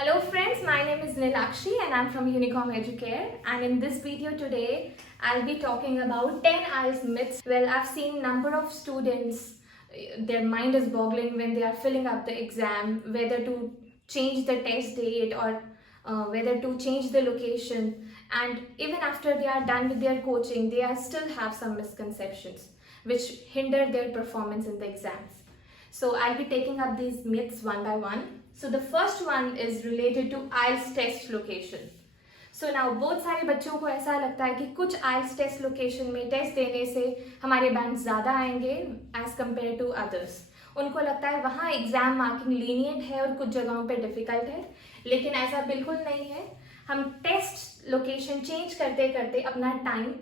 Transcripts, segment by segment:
Hello friends, my name is Nilakshi and I'm from Unicom Educare, and in this video today I'll be talking about 10 IELTS myths. Well, I've seen number of students, their mind is boggling when they are filling up the exam, whether to change the test date or whether to change the location, and even after they are done with their coaching, they are still have some misconceptions which hinder their performance in the exams. So I'll be taking up these myths one by one. So the first one is related to IELTS test location. So now बहुत सारे बच्चों को ऐसा लगता है कि कुछ IELTS test location में टेस्ट देने से हमारे बैंड ज़्यादा आएंगे as compared to others. उनको लगता है वहाँ एग्जाम मार्किंग लीनियंट है और कुछ जगहों पे डिफिकल्ट है, लेकिन ऐसा बिल्कुल नहीं है. हम टेस्ट लोकेशन चेंज करते करते अपना टाइम,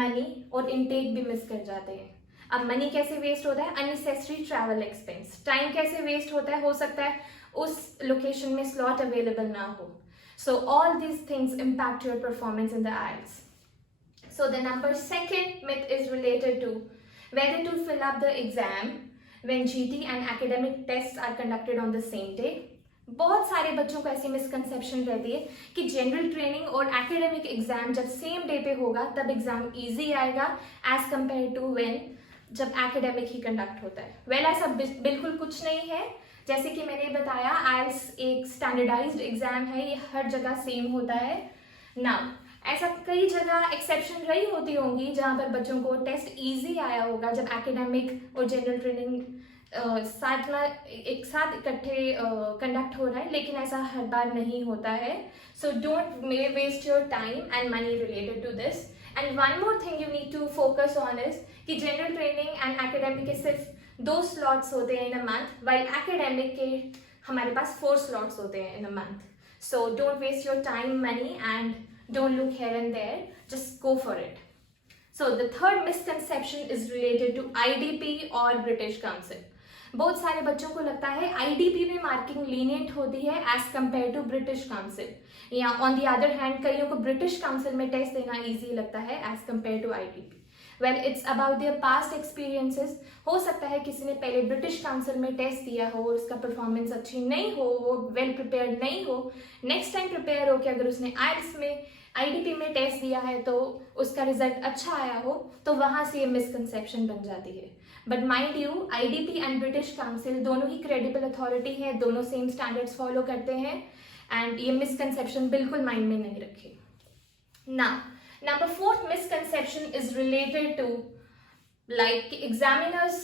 मनी और इनटेक भी मिस कर जाते हैं. अब मनी कैसे वेस्ट होता है? Unnecessary travel expense. टाइम कैसे वेस्ट होता है? हो सकता है उस लोकेशन में स्लॉट अवेलेबल ना हो. So all these things impact your performance in the IELTS. So the number second myth is related to whether to fill up the exam when GT and academic tests are conducted on the same day. बहुत सारे बच्चों को ऐसी misconception रहती है कि general training और academic exam जब सेम डे पे होगा तब एग्जाम इजी आएगा एज कम्पेयर टू व्हेन जब एकेडमिक ही कंडक्ट होता है. वेल ऐसा बिल्कुल कुछ नहीं है. जैसे कि मैंने बताया, आइल्स एक स्टैंडर्डाइज्ड एग्जाम है, ये हर जगह सेम होता है. नाउ ऐसा कई जगह एक्सेप्शन रही होती होंगी जहाँ पर बच्चों को टेस्ट इजी आया होगा जब एकेडमिक और जनरल ट्रेनिंग साथ में एक साथ इकट्ठे कंडक्ट हो रहा है, लेकिन ऐसा हर बार नहीं होता है. So don't waste your time and money related to this. And one more thing you need to focus on is कि जनरल ट्रेनिंग एंड एकेडमिक के सिर्फ 2 स्लॉट्स होते हैं in a month, while academic के हमारे पास 4 स्लॉट्स होते हैं in a month. So don't waste your time, money and don't look here and there, just go for it. So the third misconception is related to IDP और British council. बहुत सारे बच्चों को लगता है आईडीपी में मार्किंग लीनियंट होती है as compared to British Council, या ऑन द अदर हैंड कईयों को ब्रिटिश काउंसिल में टेस्ट देना ईजी लगता है as compared to IDP. Well it's about their past experiences. हो सकता है किसी ने पहले ब्रिटिश काउंसिल में टेस्ट दिया हो और उसका परफॉर्मेंस अच्छी नहीं हो, वो वेल प्रिपेयर्ड नहीं हो. नेक्स्ट टाइम प्रिपेयर हो कि अगर उसने आइल्स में आईडीपी में टेस्ट दिया है तो उसका रिजल्ट अच्छा आया हो, तो वहाँ से ये मिसकंसेप्शन बन जाती है. But mind you, IDP and British council दोनों ही क्रेडिबल अथॉरिटी है, दोनों सेम स्टैंडर्ड्स फॉलो करते हैं, एंड ये मिसकंसेप्शन बिल्कुल माइंड में नहीं रखे. Now number 4th misconception is related to like examiners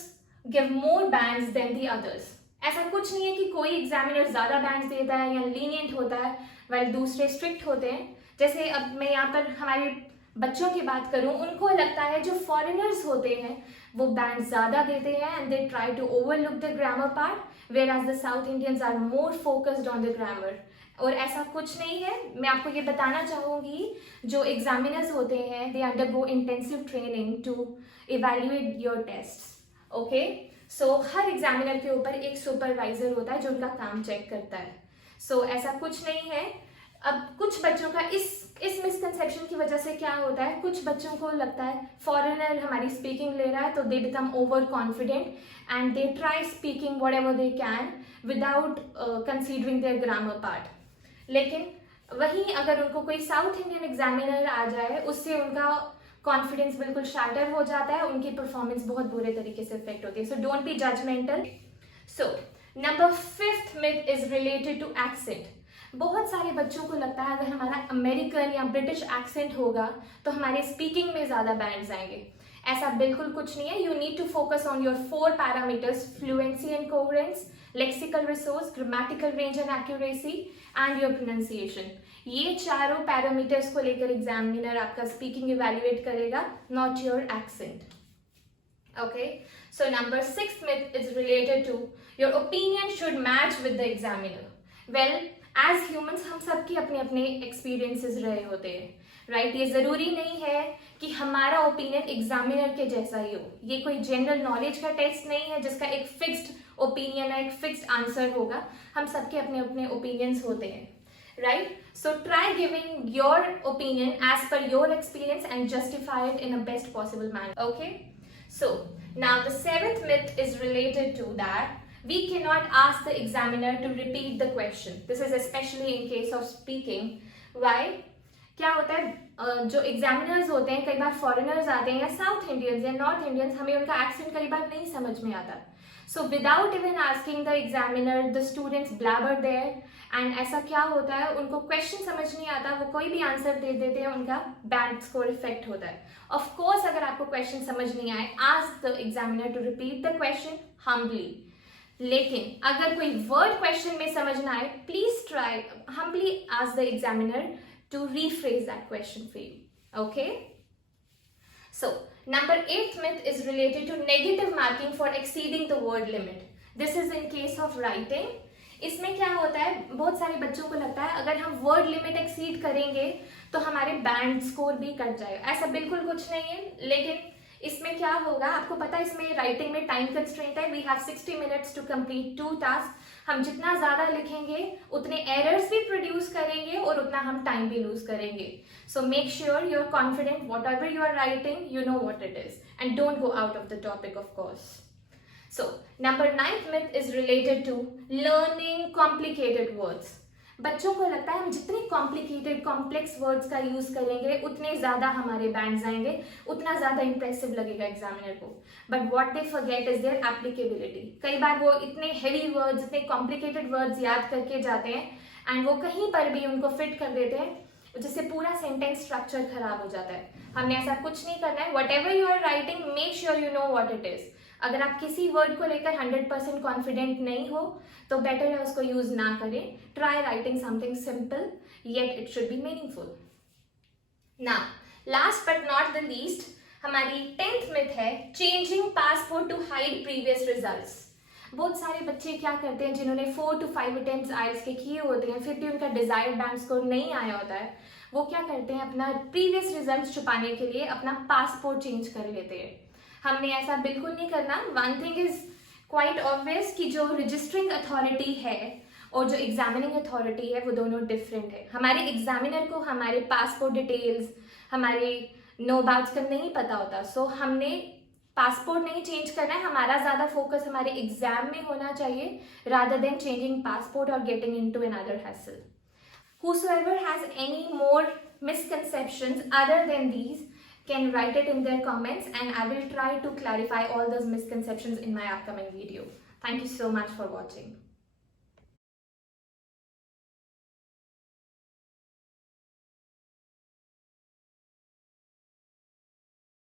give more bands than the others. ऐसा कुछ नहीं है कि कोई एग्जामिनर ज्यादा बैंड्स देता है या लीनियंट होता है while दूसरे स्ट्रिक्ट होते हैं. जैसे अब मैं यहाँ पर हमारे बच्चों की बात करूँ, उनको लगता है जो फॉरेनर्स होते हैं वो बैंड ज्यादा देते हैं and they try to overlook the grammar part, whereas the South Indians are more focused on the grammar. और ऐसा कुछ नहीं है. मैं आपको ये बताना चाहूँगी, जो एग्जामिनर्स होते हैं they undergo intensive training to evaluate your test. Okay, so हर एग्जामिनर के ऊपर एक सुपरवाइजर होता है जो उनका काम चेक करता है. सो ऐसा कुछ नहीं है. अब कुछ बच्चों का इस मिसकंसेप्शन की वजह से क्या होता है, कुछ बच्चों को लगता है फॉरेनर हमारी स्पीकिंग ले रहा है तो they become overconfident and they try speaking whatever they can without considering their grammar part. लेकिन वहीं अगर उनको कोई साउथ इंडियन एग्जामिनर आ जाए, उससे उनका कॉन्फिडेंस बिल्कुल शैटर हो जाता है, उनकी परफॉर्मेंस बहुत बुरे तरीके से इफेक्ट होती है. So don't be judgmental. So number 5th myth is related to accent. बहुत सारे बच्चों को लगता है अगर हमारा अमेरिकन या ब्रिटिश एक्सेंट होगा तो हमारे स्पीकिंग में ज्यादा बैंड्स आएंगे. ऐसा बिल्कुल कुछ नहीं है. You need to focus on your 4 parameters: fluency and coherence, lexical resource, grammatical range and accuracy and your pronunciation. ये चारों पैरामीटर्स को लेकर एग्जामिनर आपका स्पीकिंग इवैल्यूएट करेगा, not your accent. Okay, so number 6th myth is related to your opinion should match with the examiner. Well, as humans हम सबके अपने अपने एक्सपीरियंसेस रहे होते हैं, राइट? ये जरूरी नहीं है कि हमारा ओपिनियन एग्जामिनर के जैसा ही हो. ये कोई जनरल नॉलेज का टेस्ट नहीं है जिसका एक फिक्स्ड ओपिनियन है, एक फिक्स्ड आंसर होगा. हम सबके अपने अपने ओपिनियंस होते हैं, right? So try giving your opinion as per your experience and justify it in a best possible manner. Okay, so now the 7th myth is related to that We cannot ask the examiner to repeat the question. This is especially in case of speaking. Why? क्या होता है, जो examiners होते हैं, कई बार foreigners आते हैं या साउथ इंडियंस या नॉर्थ इंडियंस, हमें उनका एक्सेंट कई बार नहीं समझ में आता. So without even asking the examiner the students blabber there, and ऐसा क्या होता है, उनको क्वेश्चन समझ नहीं आता, वो कोई भी आंसर दे देते हैं, उनका बैंड स्कोर इफेक्ट होता है. ऑफ कोर्स अगर आपको क्वेश्चन समझ नहीं आए, ask the examiner to repeat the question humbly. लेकिन अगर कोई वर्ड क्वेश्चन में समझ ना आए, please try humbly ask the examiner to rephrase that question for you. Okay? So, number 8th myth is related to negative marking for exceeding the word limit. This is in case of writing. इसमें क्या होता है, बहुत सारे बच्चों को लगता है अगर हम वर्ड लिमिट एक्सीड करेंगे तो हमारे बैंड स्कोर भी कट जाएगा. ऐसा बिल्कुल कुछ नहीं है. लेकिन इसमें क्या होगा, आपको पता है इसमें राइटिंग में टाइम कंस्ट्रेंट है. We have 60 minutes to complete 2 task. हम जितना ज्यादा लिखेंगे उतने एरर्स भी प्रोड्यूस करेंगे और उतना हम टाइम भी लूज करेंगे. So make sure you are confident whatever you are writing, you know what it is, and don't go out of the topic of course. So number 9th myth is related to learning complicated words. बच्चों को लगता है हम जितने complicated complex words का use करेंगे उतने ज्यादा हमारे बैंड्स आएंगे, उतना ज्यादा इंप्रेसिव लगेगा एग्जामिनर को. But what they forget is their applicability. कई बार वो इतने हेवी वर्ड्स, इतने कॉम्प्लिकेटेड वर्ड्स याद करके जाते हैं एंड वो कहीं पर भी उनको फिट कर देते हैं, जिससे पूरा सेंटेंस स्ट्रक्चर खराब हो जाता है. हमने ऐसा कुछ नहीं करना है. Whatever you are writing, make sure you know what it is. अगर आप किसी वर्ड को लेकर 100% कॉन्फिडेंट नहीं हो तो बेटर है उसको यूज ना करें. Try writing something simple yet it should be meaningful. Now last but not the least, हमारी 10th myth है changing passport to hide previous results. बहुत सारे बच्चे क्या करते हैं, जिन्होंने 4 to 5 attempts IELTS के किए होते हैं, फिर भी उनका डिजायर्ड बैंड स्कोर नहीं आया होता है, वो क्या करते हैं, अपना प्रीवियस रिजल्ट छुपाने के लिए अपना पासपोर्ट चेंज कर लेते हैं. हमने ऐसा बिल्कुल नहीं करना. One thing is quite obvious कि जो रजिस्टरिंग अथॉरिटी है और जो एग्जामिनिंग अथॉरिटी है वो दोनों डिफरेंट है. हमारे एग्जामिनर को हमारे पासपोर्ट डिटेल्स, हमारे नो अबाउट्स का नहीं पता होता. सो हमने पासपोर्ट नहीं चेंज करना है. हमारा ज्यादा फोकस हमारे एग्जाम में होना चाहिए रादर देन चेंजिंग पासपोर्ट और getting into another hassle. Whosoever has any more misconceptions other than these can write it in their comments, and I will try to clarify all those misconceptions in my upcoming video. Thank you so much for watching.